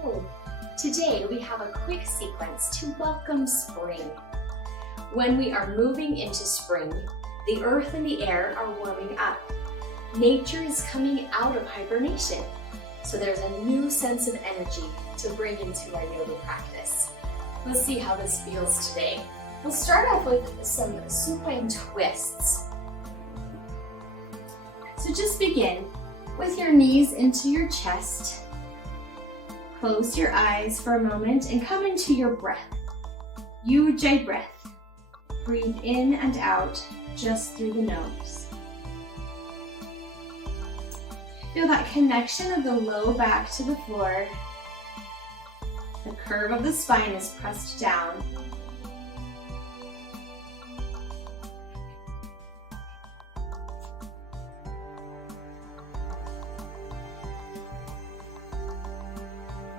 Hello! Today we have a quick sequence to welcome spring. When we are moving into spring, the earth and the air are warming up. Nature is coming out of hibernation, so there's a new sense of energy to bring into our yoga practice. Let's see how this feels today. We'll start off with some supine twists. So just begin with your knees into your chest. Close your eyes for a moment and come into your breath. Ujjayi breath. Breathe in and out just through the nose. Feel that connection of the low back to the floor. The curve of the spine is pressed down.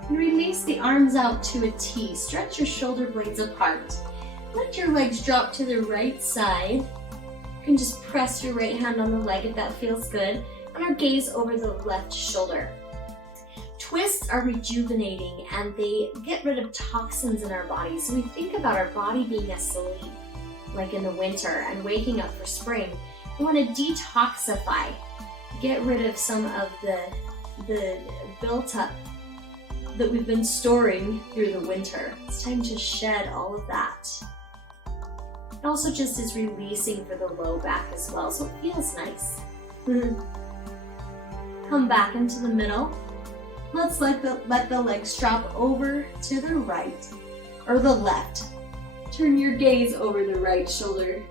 And release the arms out to a T. Stretch your shoulder blades apart. Let your legs drop to the right side. You can just press your right hand on the leg if that feels good. And our gaze over the left shoulder. Twists are rejuvenating and they get rid of toxins in our body. So we think about our body being asleep, like in the winter, and waking up for spring. We want to detoxify, get rid of some of the built up that we've been storing through the winter. It's time to shed all of that. It also just is releasing for the low back as well, so it feels nice. Come back into the middle. Let's let the legs drop over to the right or the left. Turn your gaze over the right shoulder.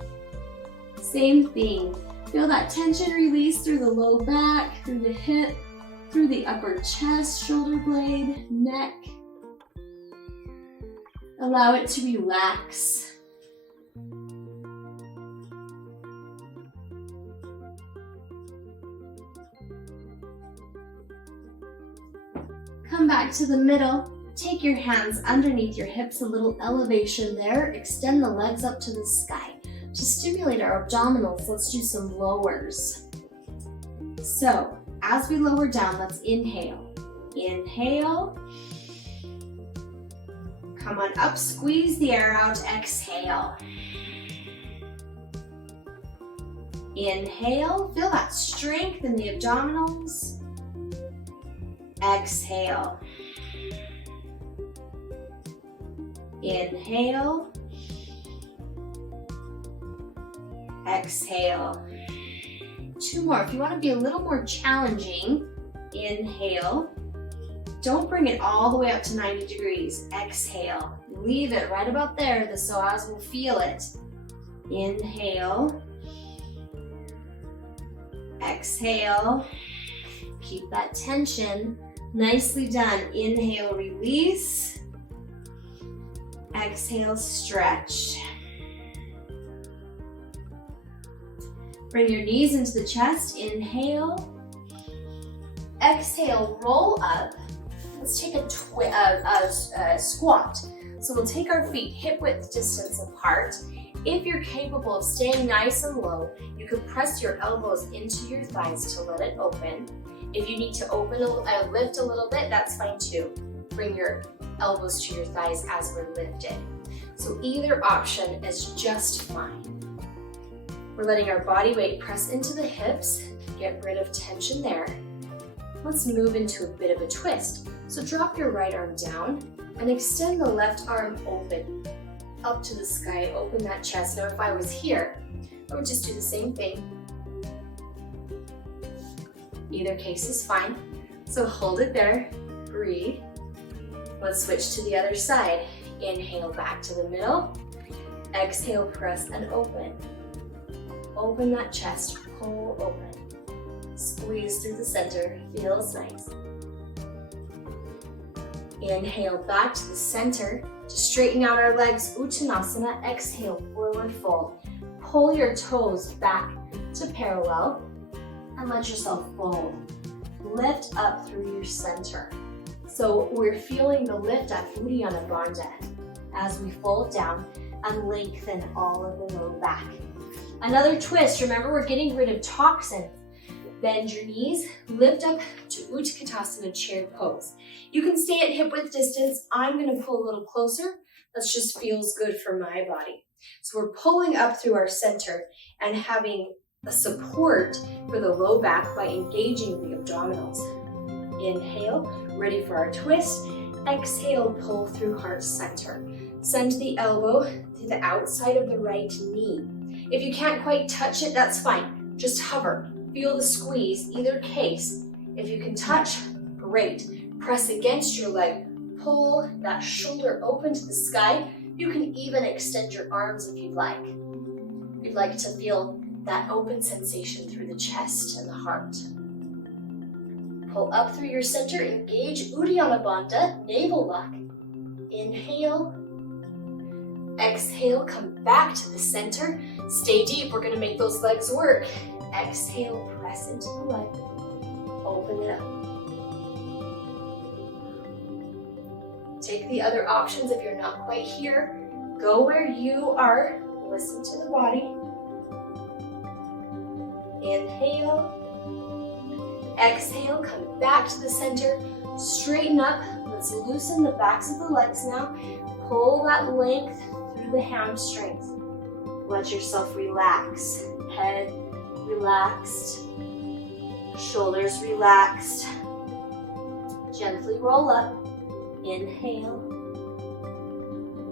Same thing. Feel that tension release through the low back, through the hip, through the upper chest, shoulder blade, neck. Allow it to relax. Come back to the middle. Take your hands underneath your hips, a little elevation there. Extend the legs up to the sky. To stimulate our abdominals, let's do some lowers. So, as we lower down, let's inhale. Inhale. Come on up, squeeze the air out, exhale. Inhale, feel that strength in the abdominals. Exhale. Inhale. Exhale. Two more. If you want to be a little more challenging, inhale. Don't bring it all the way up to 90 degrees. Exhale. Leave it right about there. The psoas will feel it. Inhale. Exhale. Keep that tension. Nicely done. Inhale, release. Exhale, stretch. Bring your knees into the chest. Inhale. Exhale, roll up. Let's take a squat. So we'll take our feet hip width distance apart. If you're capable of staying nice and low, you can press your elbows into your thighs to let it open. If you need to lift a little bit, that's fine too. Bring your elbows to your thighs as we're lifted. So either option is just fine. We're letting our body weight press into the hips, get rid of tension there. Let's move into a bit of a twist. So drop your right arm down and extend the left arm open, up to the sky, open that chest. Now if I was here, I would just do the same thing. Either case is fine. So hold it there, breathe. Let's switch to the other side. Inhale back to the middle. Exhale, press and open. Open that chest, pull open. Squeeze through the center, feels nice. Inhale back to the center to straighten out our legs, Utkatasana. Exhale, forward fold. Pull your toes back to parallel and let yourself fold. Lift up through your center. So we're feeling the lift at Uddiyana Bandha as we fold down and lengthen all of the low back. Another twist, remember we're getting rid of toxins. Bend your knees, lift up to Utkatasana chair pose. You can stay at hip width distance. I'm going to pull a little closer. That just feels good for my body. So we're pulling up through our center and having a support for the low back by engaging the abdominals. Inhale, ready for our twist. Exhale, pull through heart center. Send the elbow to the outside of the right knee. If you can't quite touch it, that's fine. Just hover. Feel the squeeze, either case. If you can touch, great. Press against your leg. Pull that shoulder open to the sky. You can even extend your arms if you'd like. You'd like to feel that open sensation through the chest and the heart. Pull up through your center, engage Uddiyana Bandha, navel lock. Inhale. Exhale, come back to the center. Stay deep, we're gonna make those legs work. Exhale, press into the leg. Open it up. Take the other options if you're not quite here. Go where you are. Listen to the body. Inhale. Exhale, come back to the center. Straighten up. Let's loosen the backs of the legs now. Pull that length through the hamstrings. Let yourself relax. Head relaxed. Shoulders relaxed. Gently roll up. Inhale.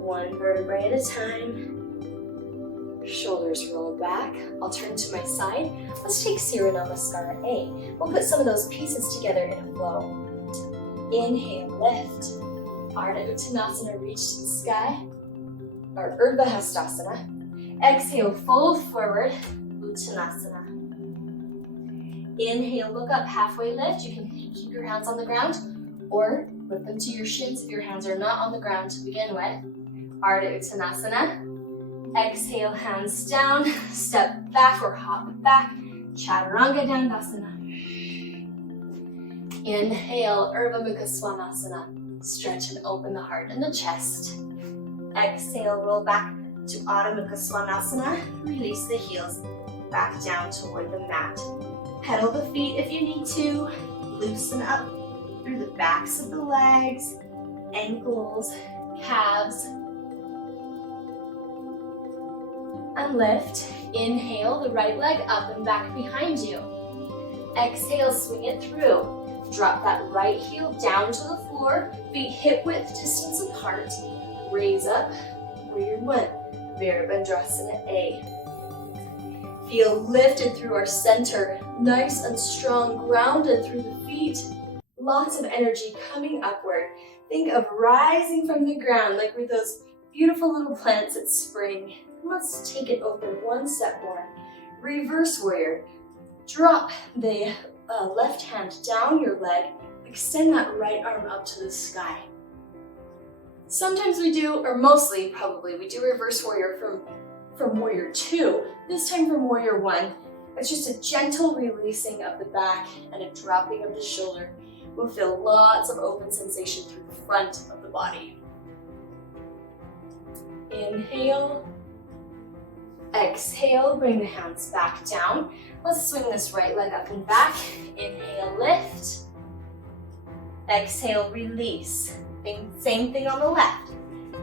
One vertebrae at a time. Shoulders roll back. I'll turn to my side. Let's take Surya Namaskara A. We'll put some of those pieces together in a flow. Inhale, lift. Ardha Uttanasana, reach to the sky. Or Urdhva Hastasana. Exhale, fold forward. Uttanasana. Inhale, look up, halfway lift. You can keep your hands on the ground or lift them to your shins if your hands are not on the ground to begin with. Ardha Uttanasana. Exhale, hands down, step back or hop back. Chaturanga Dandasana. Inhale, Urdhva Mukha Svanasana. Stretch and open the heart and the chest. Exhale, roll back to Adho Mukha Svanasana. Release the heels back down toward the mat. Pedal the feet if you need to. Loosen up through the backs of the legs, ankles, calves. And lift. Inhale, the right leg up and back behind you. Exhale, swing it through. Drop that right heel down to the floor, feet hip width distance apart. Raise up, warrior one, Virabhadrasana A. Feel lifted through our center, nice and strong, grounded through the feet. Lots of energy coming upward. Think of rising from the ground like we're those beautiful little plants at spring. Let's take it open one step more. Reverse warrior. Drop the left hand down your leg. Extend that right arm up to the sky. Sometimes we do, or mostly probably, we do reverse warrior from warrior two. This time from warrior one. It's just a gentle releasing of the back and a dropping of the shoulder. We'll feel lots of open sensation through the front of the body. Inhale. Exhale, bring the hands back down. Let's swing this right leg up and back. Inhale, lift. Exhale, release. Same thing on the left.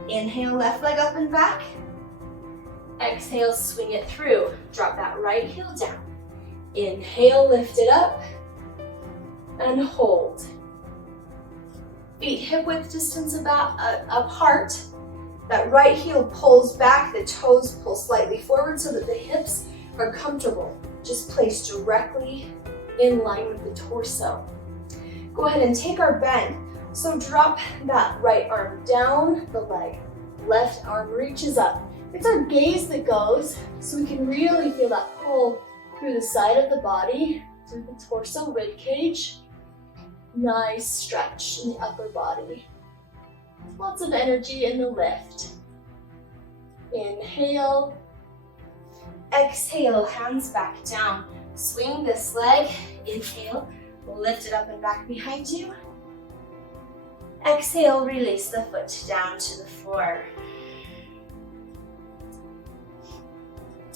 Inhale, left leg up and back. Exhale, swing it through. Drop that right heel down. Inhale, lift it up. And hold. Feet hip width distance apart. That right heel pulls back, the toes pull slightly forward so that the hips are comfortable. Just place directly in line with the torso. Go ahead and take our bend. So drop that right arm down the leg. Left arm reaches up. It's our gaze that goes, so we can really feel that pull through the side of the body, through the torso, rib cage. Nice stretch in the upper body. Lots of energy in the lift. Inhale. Exhale, hands back down. Swing this leg. Inhale, lift it up and back behind you. Exhale, release the foot down to the floor.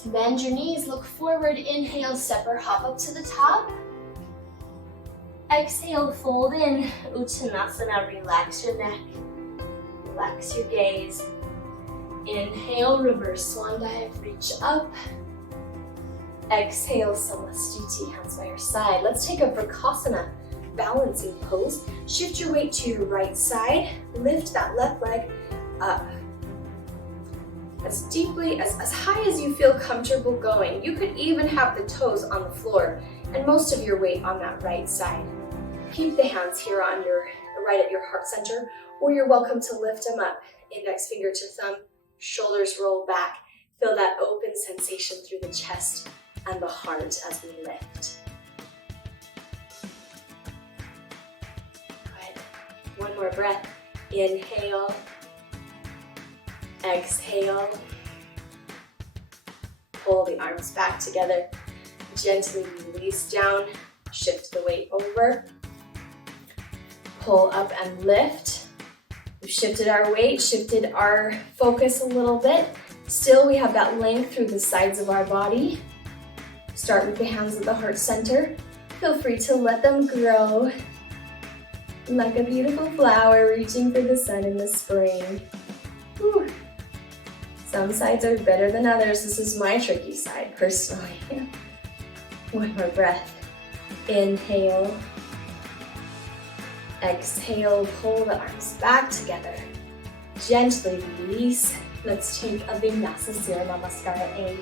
Bend your knees, look forward. Inhale, step or hop up to the top. Exhale, fold in. Uttanasana, relax your neck. Relax your gaze. Inhale, reverse swan dive, reach up. Exhale, Samasthiti, hands by your side. Let's take a Brakasana, balancing pose. Shift your weight to your right side. Lift that left leg up. As deeply, as high as you feel comfortable going. You could even have the toes on the floor and most of your weight on that right side. Keep the hands here on your right at your heart center, or you're welcome to lift them up. Index finger to thumb, shoulders roll back. Feel that open sensation through the chest and the heart as we lift. Good. One more breath. Inhale. Exhale. Pull the arms back together. Gently release down. Shift the weight over. Pull up and lift. We've shifted our weight, shifted our focus a little bit. Still, we have that length through the sides of our body. Start with the hands at the heart center. Feel free to let them grow like a beautiful flower reaching for the sun in the spring. Whew. Some sides are better than others. This is my tricky side, personally. One more breath. Inhale. Exhale, pull the arms back together. Gently release. Let's take a Vinyasa Surya Namaskara A.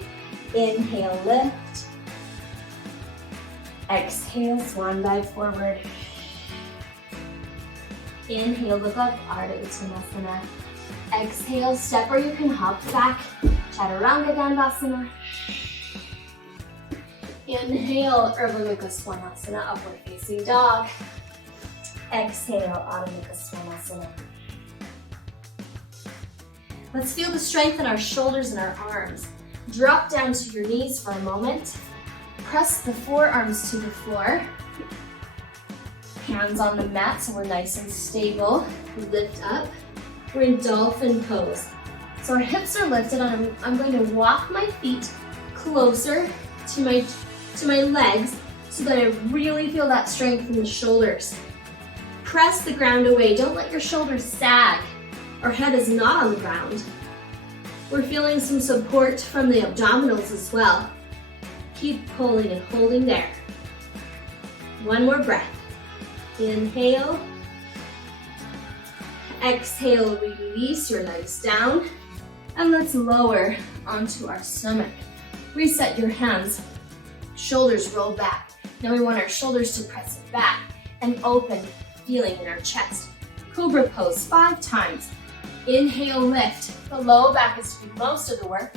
Inhale, lift. Exhale, swan dive forward. Inhale, look up, Ardha Uttanasana. Exhale, step or you can hop back. Chaturanga Dandasana. Inhale, Urdhva Mukha Svanasana, upward facing dog. Exhale, Adho Mukha Svanasana. Let's feel the strength in our shoulders and our arms. Drop down to your knees for a moment. Press the forearms to the floor. Hands on the mat so we're nice and stable. Lift up. We're in Dolphin Pose. So our hips are lifted and I'm going to walk my feet closer to my legs so that I really feel that strength in the shoulders. Press the ground away. Don't let your shoulders sag. Our head is not on the ground. We're feeling some support from the abdominals as well. Keep pulling and holding there. One more breath. Inhale. Exhale, release your legs down. And let's lower onto our stomach. Reset your hands. Shoulders roll back. Now we want our shoulders to press back and open, feeling in our chest. Cobra Pose 5 times. Inhale, lift. The low back is doing most of the work.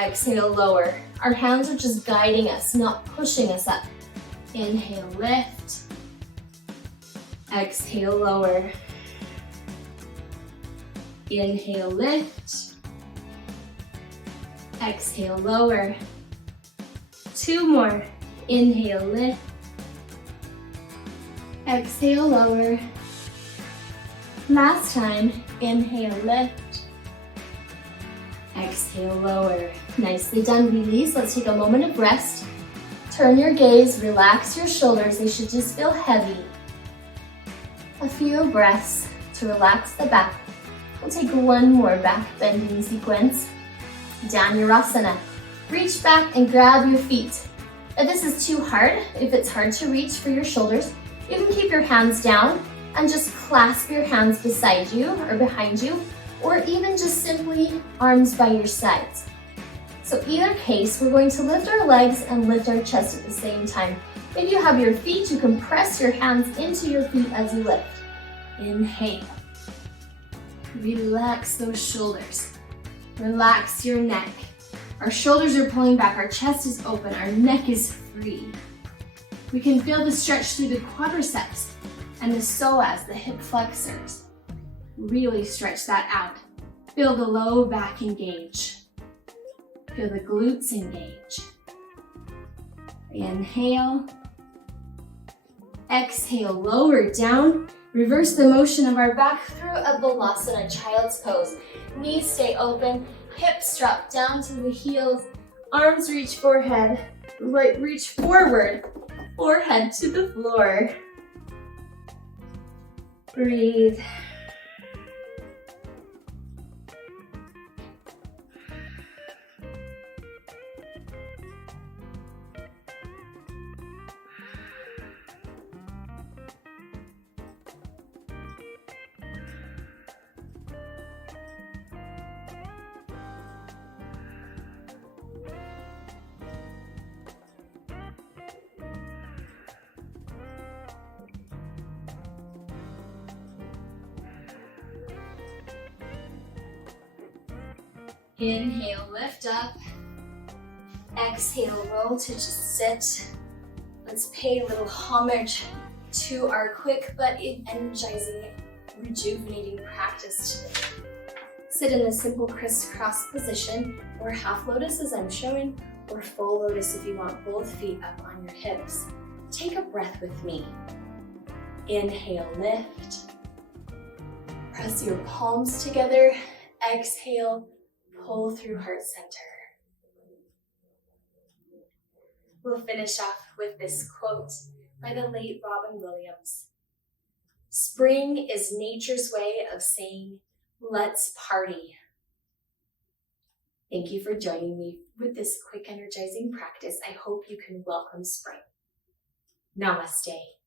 Exhale, lower. Our hands are just guiding us, not pushing us up. Inhale, lift. Exhale, lower. Inhale, lift. Exhale, lower. 2 more. Inhale, lift. Exhale, lower. Last time. Inhale, lift. Exhale, lower. Nicely done. Release. Let's take a moment of rest. Turn your gaze. Relax your shoulders. They should just feel heavy. A few breaths to relax the back. We'll take one more back bending sequence. Dhanurasana. Reach back and grab your feet. If this is too hard, if it's hard to reach for your shoulders, you can keep your hands down and just clasp your hands beside you or behind you, or even just simply arms by your sides. So either case, we're going to lift our legs and lift our chest at the same time. If you have your feet, you can press your hands into your feet as you lift. Inhale. Relax those shoulders. Relax your neck. Our shoulders are pulling back, our chest is open, our neck is free. We can feel the stretch through the quadriceps and the psoas, the hip flexors. Really stretch that out. Feel the low back engage. Feel the glutes engage. Inhale. Exhale, lower down. Reverse the motion of our back through a Balasana, child's pose. Knees stay open, hips drop down to the heels, arms reach forehead, right reach forward, forehead to the floor. Breathe. Inhale, lift up. Exhale, roll to just sit. Let's pay a little homage to our quick but energizing, rejuvenating practice today. Sit in the simple crisscross position, or half lotus as I'm showing, or full lotus if you want both feet up on your hips. Take a breath with me. Inhale, lift. Press your palms together. Exhale, pull through heart center. We'll finish off with this quote by the late Robin Williams. Spring is nature's way of saying, let's party. Thank you for joining me with this quick energizing practice. I hope you can welcome spring. Namaste.